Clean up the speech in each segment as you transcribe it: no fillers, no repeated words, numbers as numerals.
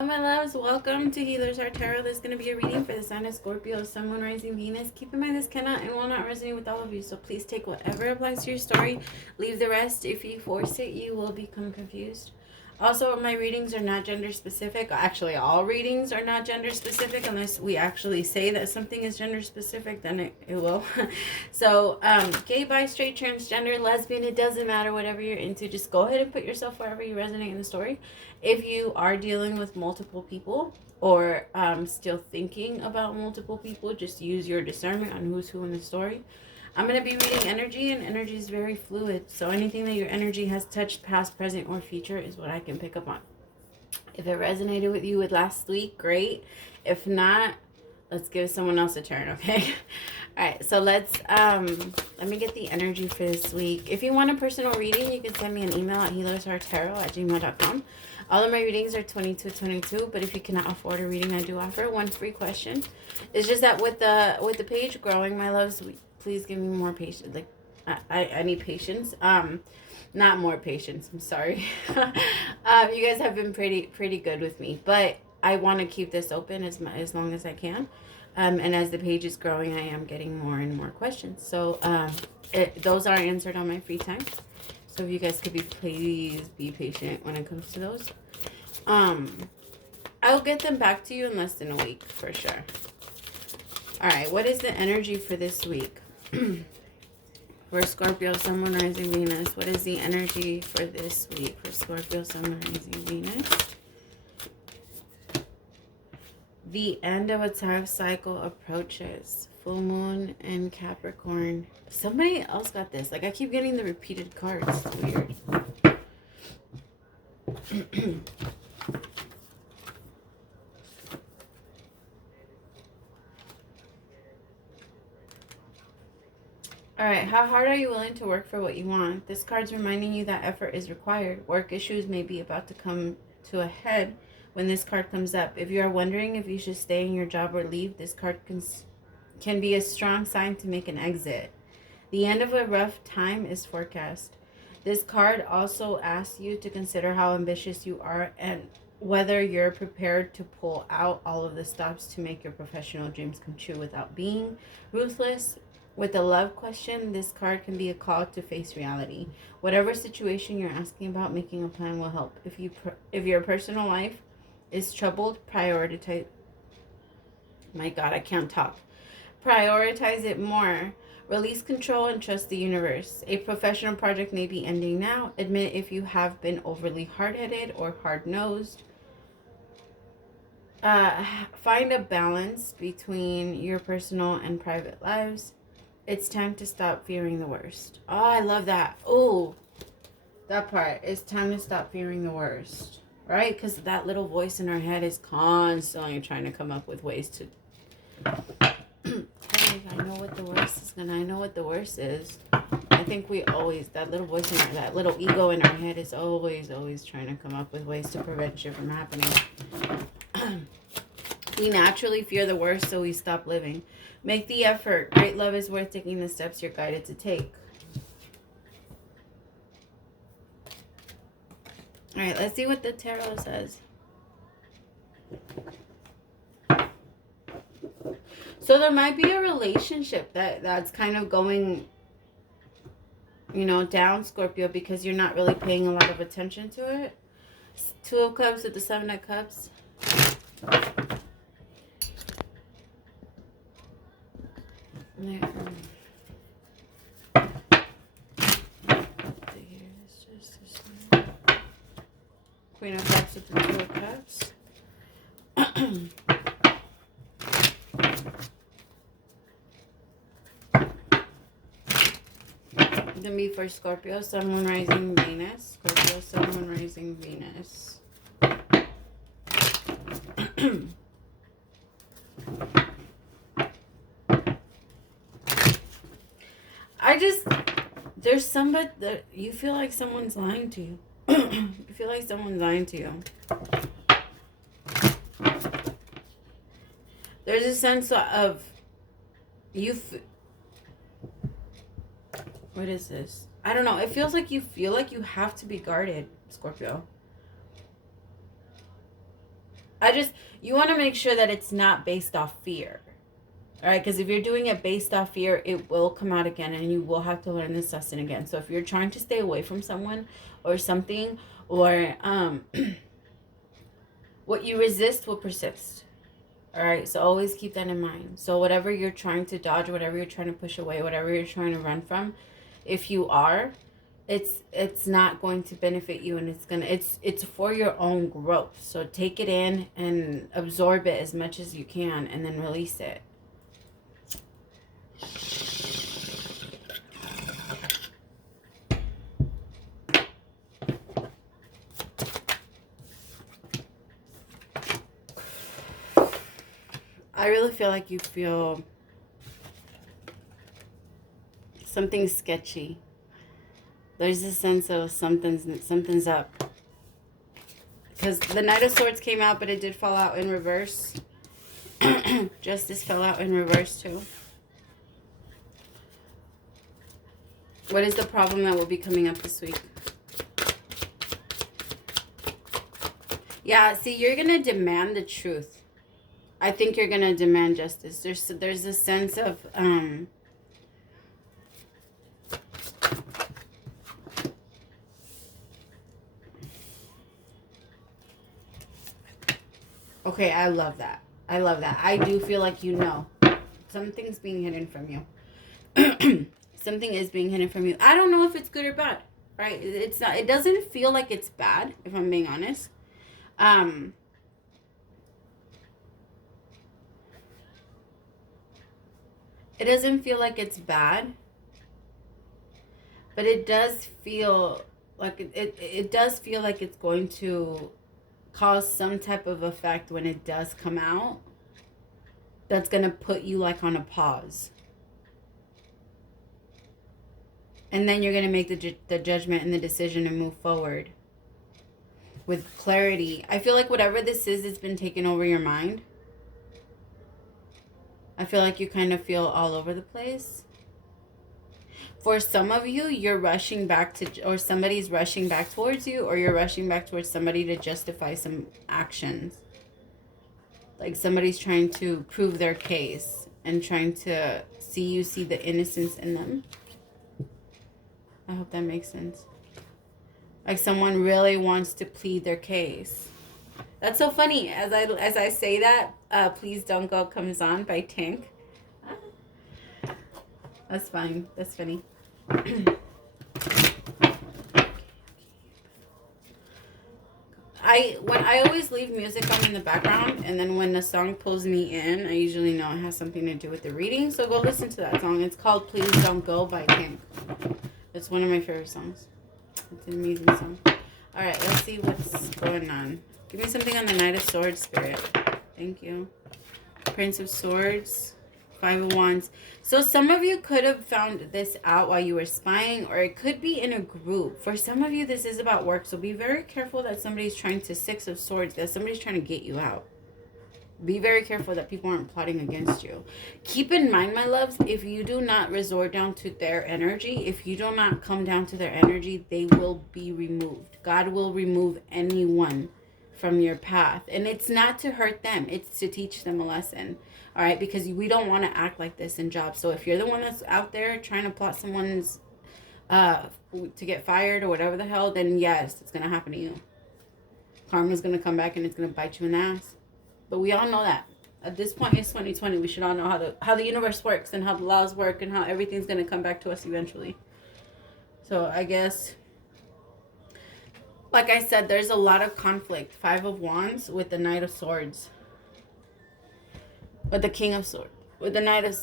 Hello, my loves. Welcome to HealersHeartTarot. This is going to be a reading for the sign of Scorpio, Sun, Moon, Rising, Venus. Keep in mind this cannot and will not resonate with all of you, so please take whatever applies to your story. Leave the rest. If you force it, you will become confused. Also, my readings are not gender specific. Actually, all readings are not gender specific unless we actually say that something is gender specific, then it will. So, gay, bi, straight, transgender, lesbian, it doesn't matter, whatever you're into. Just go ahead and put yourself wherever you resonate in the story. If you are dealing with multiple people or still thinking about multiple people, just use your discernment on who's who in the story. I'm going to be reading energy, and energy is very fluid. So anything that your energy has touched, past, present, or future, is what I can pick up on. If it resonated with you with last week, great. If not, let's give someone else a turn, okay? All right, so let me get the energy for this week. If you want a personal reading, you can send me an email at HealersHeartTarot@gmail.com. All of my readings are 22, but if you cannot afford a reading, I do offer one free question. It's just that with the page growing, my loves, please give me more patience. Like, I need patience. Not more patience. I'm sorry. You guys have been pretty good with me, but I want to keep this open as long as I can. And as the page is growing, I am getting more and more questions. So those are answered on my free time. So if you guys could please be patient when it comes to those. I'll get them back to you in less than a week for sure. All right, what is the energy for this week? For Scorpio, Sun, Moon, Rising, Venus. What is the energy for this week for Scorpio, Sun, Moon, Rising, Venus? The end of a time cycle approaches. Full moon and Capricorn. Somebody else got this. Like, I keep getting the repeated cards. It's weird. Alright, how hard are you willing to work for what you want? This card's reminding you that effort is required. Work issues may be about to come to a head when this card comes up. If you are wondering if you should stay in your job or leave, this card can be a strong sign to make an exit. The end of a rough time is forecast. This card also asks you to consider how ambitious you are and whether you're prepared to pull out all of the stops to make your professional dreams come true without being ruthless. With a love question, this card can be a call to face reality. Whatever situation you're asking about, making a plan will help. If your personal life is troubled, prioritize. My God, I can't talk. Prioritize it more. Release control and trust the universe. A professional project may be ending now. Admit if you have been overly hard-headed or hard-nosed. Find a balance between your personal and private lives. It's time to stop fearing the worst. Oh, I love that. Oh, that part. It's time to stop fearing the worst. Right? Because that little voice in our head is constantly trying to come up with ways to... I know what the worst is, and I know what the worst is. I think we always... That little voice in that little ego in our head is always trying to come up with ways to prevent shit from happening. We naturally fear the worst, so we stop living. Make the effort. Great love is worth taking the steps you're guided to take. All right, let's see what the tarot says. So there might be a relationship that's kind of going, down, Scorpio, because you're not really paying a lot of attention to it. 2 of Cups with the 7 of Cups. Queen of Cups with the 2 of Cups. Gonna be for Scorpio, Sun, Moon, Rising, Venus. Scorpio, Sun, Moon, Rising, Venus. There's somebody that you feel like someone's lying to you. You feel like someone's lying to you. There's a sense of what is this? I don't know. It feels like you feel like you have to be guarded, Scorpio. You want to make sure that it's not based off fear. All right, because if you're doing it based off fear, it will come out again, and you will have to learn this lesson again. So if you're trying to stay away from someone or something, or what you resist will persist. All right, so always keep that in mind. So whatever you're trying to dodge, whatever you're trying to push away, whatever you're trying to run from, if you are, it's not going to benefit you, and it's for your own growth. So take it in and absorb it as much as you can, and then release it. I really feel like you feel something sketchy. There's a sense of something's up. Because the Knight of Swords came out, but it did fall out in reverse. Justice fell out in reverse too. What is the problem that will be coming up this week? Yeah, see, you're going to demand the truth. I think you're going to demand justice. There's a sense of okay, I love that. I love that. I do feel like you know something's being hidden from you. Something is being hidden from you. I don't know if it's good or bad, right? It's not. It doesn't feel like it's bad, if I'm being honest. It doesn't feel like it's bad, but it does feel like it does feel like it's going to cause some type of effect when it does come out. That's going to put you like on a pause. And then you're going to make the judgment and the decision and move forward with clarity. I feel like whatever this is, it's been taking over your mind. I feel like you kind of feel all over the place. For some of you, you're rushing back to, or somebody's rushing back towards you, or you're rushing back towards somebody to justify some actions. Like somebody's trying to prove their case and trying to see the innocence in them. I hope that makes sense. Like someone really wants to plead their case. That's so funny. As I say that, Please Don't Go comes on by Tank. That's fine. That's funny. I always leave music on in the background, and then when the song pulls me in, I usually know it has something to do with the reading. So go listen to that song. It's called Please Don't Go by Tank. It's one of my favorite songs. It's an amazing song. All right, let's see what's going on. Give me something on the Knight of Swords, Spirit. Thank you. Prince of Swords. Five of Wands. So some of you could have found this out while you were spying, or it could be in a group. For some of you, this is about work. So be very careful that somebody's trying to, Six of Swords, that somebody's trying to get you out. Be very careful that people aren't plotting against you. Keep in mind, my loves, if you do not resort down to their energy, if you do not come down to their energy, they will be removed. God will remove anyone from your path. And it's not to hurt them. It's to teach them a lesson. All right? Because we don't want to act like this in jobs. So if you're the one that's out there trying to plot someone's to get fired or whatever the hell, then yes, it's going to happen to you. Karma's going to come back and it's going to bite you in the ass. But we all know that. At this point, it's 2020. We should all know how the universe works and how the laws work and how everything's going to come back to us eventually. So I guess, like I said, there's a lot of conflict. Five of Wands with the Knight of Swords. With the King of Swords. With the Knight of...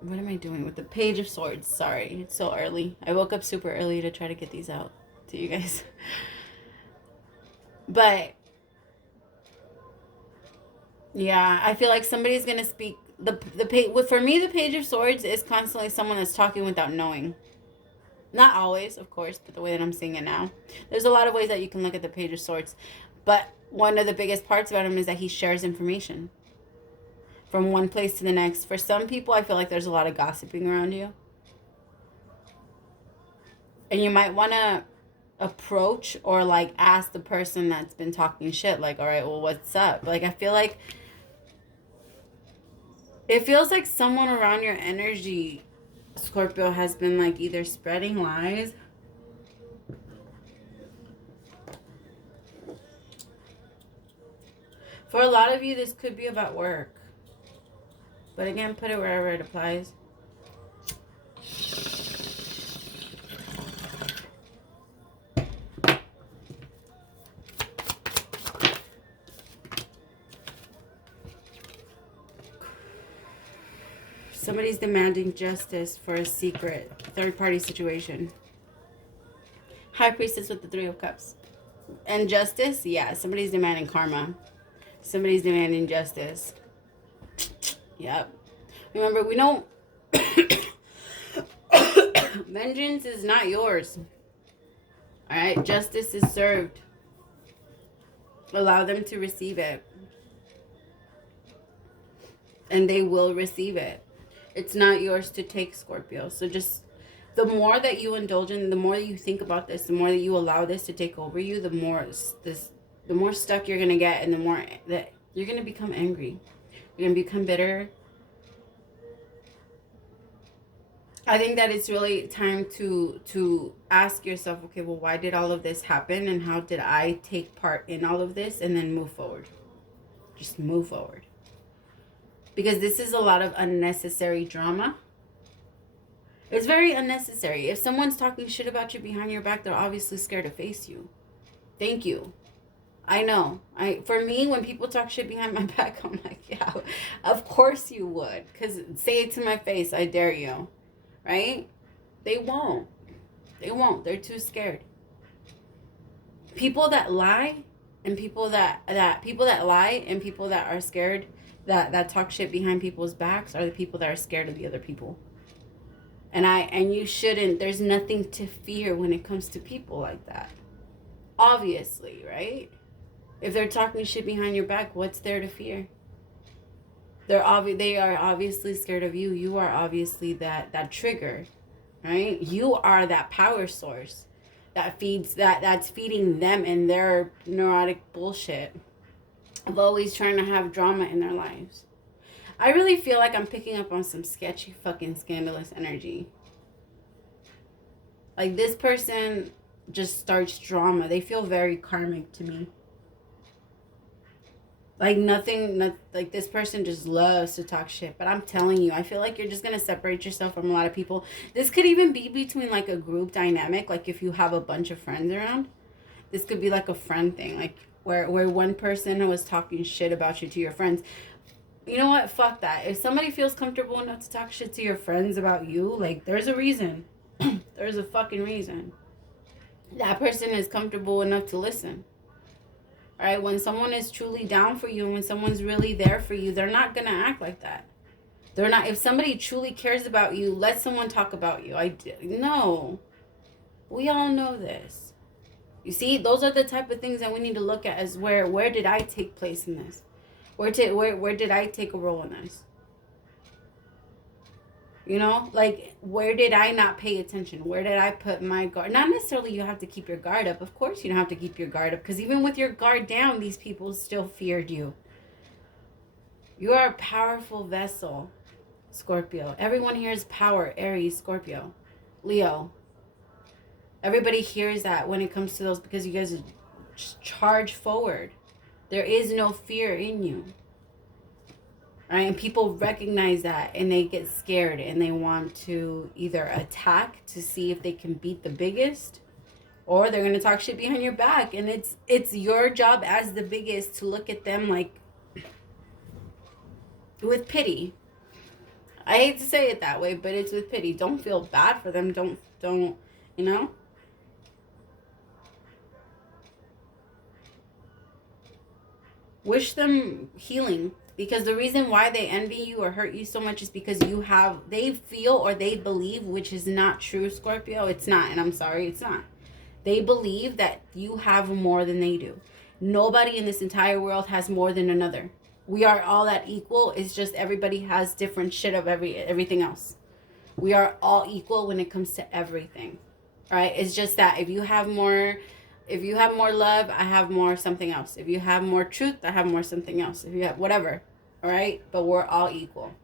What am I doing? With the Page of Swords. Sorry, it's so early. I woke up super early to try to get these out to you guys. But... yeah, I feel like somebody's going to speak. For me, the Page of Swords is constantly someone that's talking without knowing. Not always, of course, but the way that I'm seeing it now. There's a lot of ways that you can look at the Page of Swords. But one of the biggest parts about him is that he shares information from one place to the next. For some people, I feel like there's a lot of gossiping around you. And you might want to approach or like ask the person that's been talking shit, like, all right, well, what's up? Like, I feel like it feels like someone around your energy, Scorpio, has been like either spreading lies. For a lot of you, this could be about work. But again, put it wherever it applies. Somebody's demanding justice for a secret third-party situation. High Priestess with the Three of Cups. And justice? Yeah, somebody's demanding karma. Somebody's demanding justice. Yep. Remember, we know vengeance is not yours. Alright? Justice is served. Allow them to receive it. And they will receive it. It's not yours to take, Scorpio. So just, the more that you indulge in, the more that you think about this, the more that you allow this to take over you, the more stuck you're going to get, and the more that you're going to become angry. You're going to become bitter. I think that it's really time to ask yourself, okay, well, why did all of this happen? And how did I take part in all of this? And then move forward. Just move forward. Because this is a lot of unnecessary drama. It's very unnecessary. If someone's talking shit about you behind your back, they're obviously scared to face you. Thank you. I know. For me, when people talk shit behind my back, I'm like, yeah, of course you would. Because say it to my face, I dare you. Right? They won't. They won't. They're too scared. People that lie and people that lie and people that are scared, that talk shit behind people's backs, are the people that are scared of the other people. And you shouldn't. There's nothing to fear when it comes to people like that. Obviously, right? If they're talking shit behind your back, what's there to fear? They are obviously scared of you. You are obviously that trigger, right? You are that power source that's feeding them and their neurotic bullshit of always trying to have drama in their lives. I really feel like I'm picking up on some sketchy fucking scandalous energy. Like, this person just starts drama. They feel very karmic to me. Like, like this person just loves to talk shit. But I'm telling you, I feel like you're just going to separate yourself from a lot of people. This could even be between like a group dynamic. Like if you have a bunch of friends around, this could be like a friend thing. Like where one person was talking shit about you to your friends. You know what? Fuck that. If somebody feels comfortable enough to talk shit to your friends about you, like, there's a reason. There's a fucking reason. That person is comfortable enough to listen. All right? When someone is truly down for you and when someone's really there for you, they're not going to act like that. They're not. If somebody truly cares about you, let someone talk about you. No. We all know this. You see, those are the type of things that we need to look at as where did I take place in this? Where did I take a role in this? You know, like, where did I not pay attention? Where did I put my guard? Not necessarily you have to keep your guard up. Of course you don't have to keep your guard up, because even with your guard down, these people still feared you. You are a powerful vessel, Scorpio. Everyone hears power, Aries, Scorpio, Leo. Everybody hears that when it comes to those, because you guys just charge forward. There is no fear in you. Right? And people recognize that and they get scared and they want to either attack to see if they can beat the biggest, or they're going to talk shit behind your back. And it's your job as the biggest to look at them like with pity. I hate to say it that way, but it's with pity. Don't feel bad for them. Don't, you know? Wish them healing, because the reason why they envy you or hurt you so much is because they feel or they believe, which is not true, Scorpio. It's not, and I'm sorry, it's not. They believe that you have more than they do. Nobody in this entire world has more than another. We are all at equal. It's just everybody has different shit of everything else. We are all equal when it comes to everything. All right, it's just that if you have more love, I have more something else. If you have more truth, I have more something else. If you have whatever, all right, but we're all equal.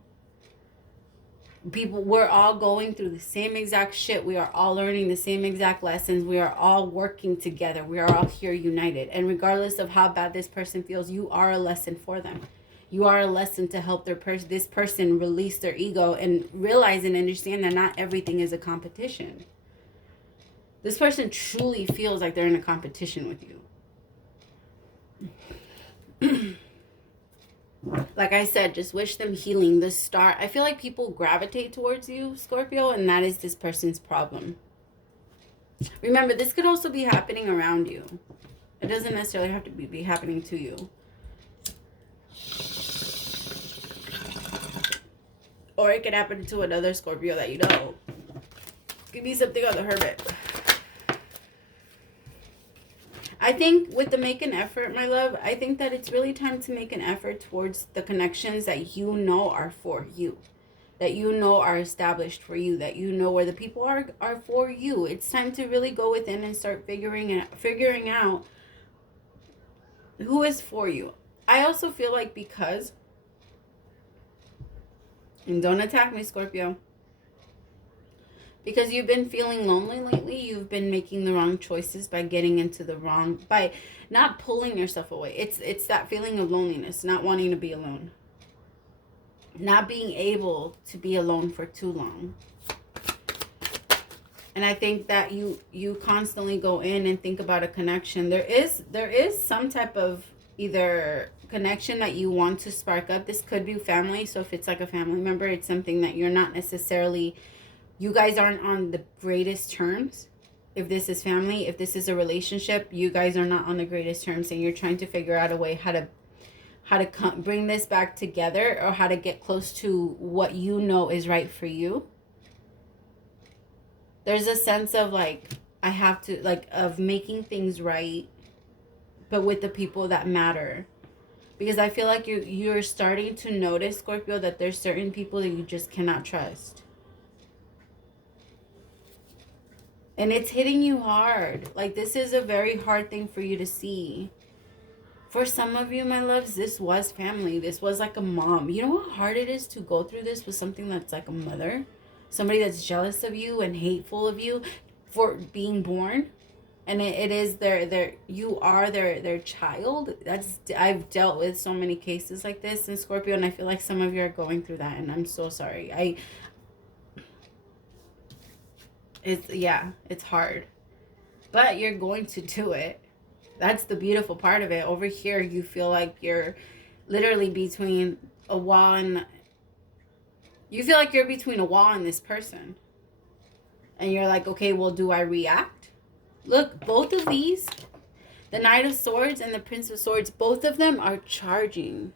People, we're all going through the same exact shit. We are all learning the same exact lessons. We are all working together. We are all here united. And regardless of how bad this person feels, you are a lesson for them. You are a lesson to help this person release their ego and realize and understand that not everything is a competition. This person truly feels like they're in a competition with you. Like I said, just wish them healing. The star, I feel like people gravitate towards you, Scorpio, and that is this person's problem. Remember, this could also be happening around you. It doesn't necessarily have to be happening to you. Or it could happen to another Scorpio that you know. Give me something on the Hermit. I think with the make an effort, my love, I think that it's really time to make an effort towards the connections that you know are for you. That you know are established for you. That you know where the people are for you. It's time to really go within and start figuring out who is for you. I also feel like because, and don't attack me, Scorpio, because you've been feeling lonely lately, you've been making the wrong choices by by not pulling yourself away. It's that feeling of loneliness, not wanting to be alone. Not being able to be alone for too long. And I think that you constantly go in and think about a connection. There is some type of either connection that you want to spark up. This could be family. So if it's like a family member, it's something that you're not necessarily, you guys aren't on the greatest terms. If this is family, if this is a relationship, you guys are not on the greatest terms, and you're trying to figure out a way how to bring this back together, or how to get close to what you know is right for you. There's a sense of like, I have to, like, of making things right, but with the people that matter. Because I feel like you're starting to notice, Scorpio, that there's certain people that you just cannot trust. And it's hitting you hard. Like, this is a very hard thing for you to see. For some of you, my loves, this was family. This was like a mom. You know how hard it is to go through this with something that's like a mother? Somebody that's jealous of you and hateful of you for being born. And it is you are their child. I've dealt with so many cases like this in Scorpio, and I feel like some of you are going through that, and I'm so sorry. It's hard. But you're going to do it. That's the beautiful part of it. Over here, you feel like you're literally between a wall and... You feel like you're between a wall and this person. And you're like, okay, well, do I react? Look, both of these, the Knight of Swords and the Prince of Swords, both of them are charging.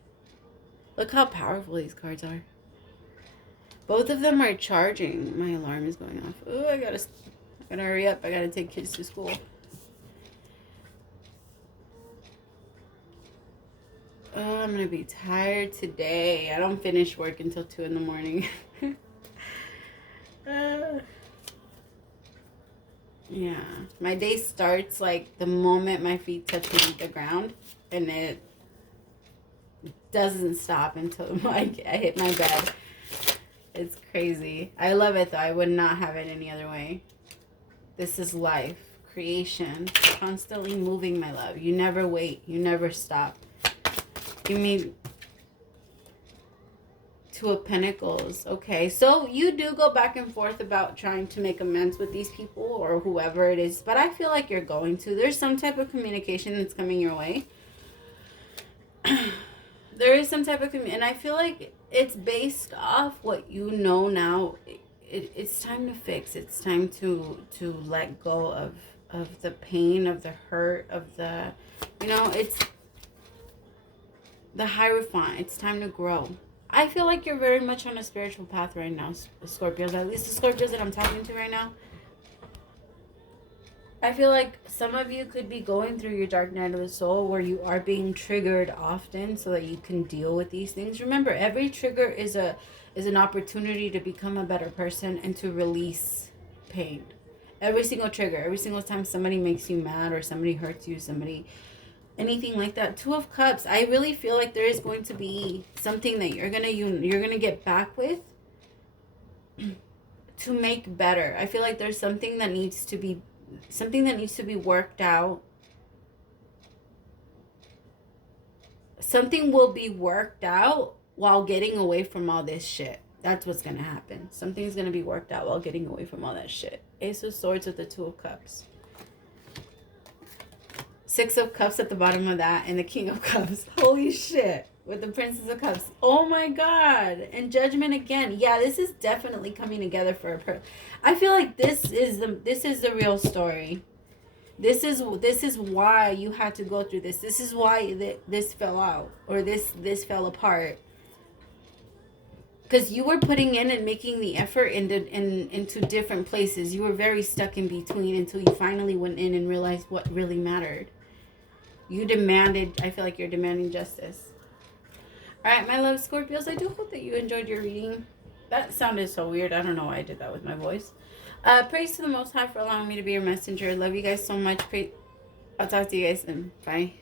Look how powerful these cards are. Both of them are charging. My alarm is going off. Oh, I gotta hurry up. I gotta take kids to school. Oh, I'm gonna be tired today. I don't finish work until 2 in the morning. Yeah, my day starts like the moment my feet touch the ground, and it doesn't stop until I hit my bed. It's crazy. I love it though. I would not have it any other way. This is life, creation, constantly moving, my love. You never wait. You never stop. Give me Two of Pentacles. Okay, so you do go back and forth about trying to make amends with these people or whoever it is, but I feel like you're going to. There's some type of communication that's coming your way. There is some type of and I feel like it's based off what you know now. It's time to fix. It's time to let go of the pain, of the hurt, of the, it's the Hierophant. It's time to grow. I feel like you're very much on a spiritual path right now, Scorpios. At least the Scorpios that I'm talking to right now. I feel like some of you could be going through your dark night of the soul where you are being triggered often so that you can deal with these things. Remember, every trigger is an opportunity to become a better person and to release pain. Every single trigger, every single time somebody makes you mad or somebody hurts you, anything like that. Two of Cups. I really feel like there is going to be something that you're gonna get back with to make better. I feel like there's something that needs to be worked out. Something will be worked out while getting away from all this shit. That's what's going to happen. Something's going to be worked out while getting away from all that shit. Ace of Swords with the Two of Cups. Six of Cups at the bottom of that. And the King of Cups. Holy shit. With the Princess of Cups. Oh my God. And Judgment again. Yeah, this is definitely coming together for a person. I feel like this is the real story. This is why you had to go through this. This is why this fell out. Or this fell apart. Because you were putting in and making the effort into different places. You were very stuck in between until you finally went in and realized what really mattered. You demanded, I feel like you're demanding justice. All right, my love Scorpios, I do hope that you enjoyed your reading. That sounded so weird. I don't know why I did that with my voice. Praise to the Most High for allowing me to be your messenger. Love you guys so much. I'll talk to you guys soon. Bye.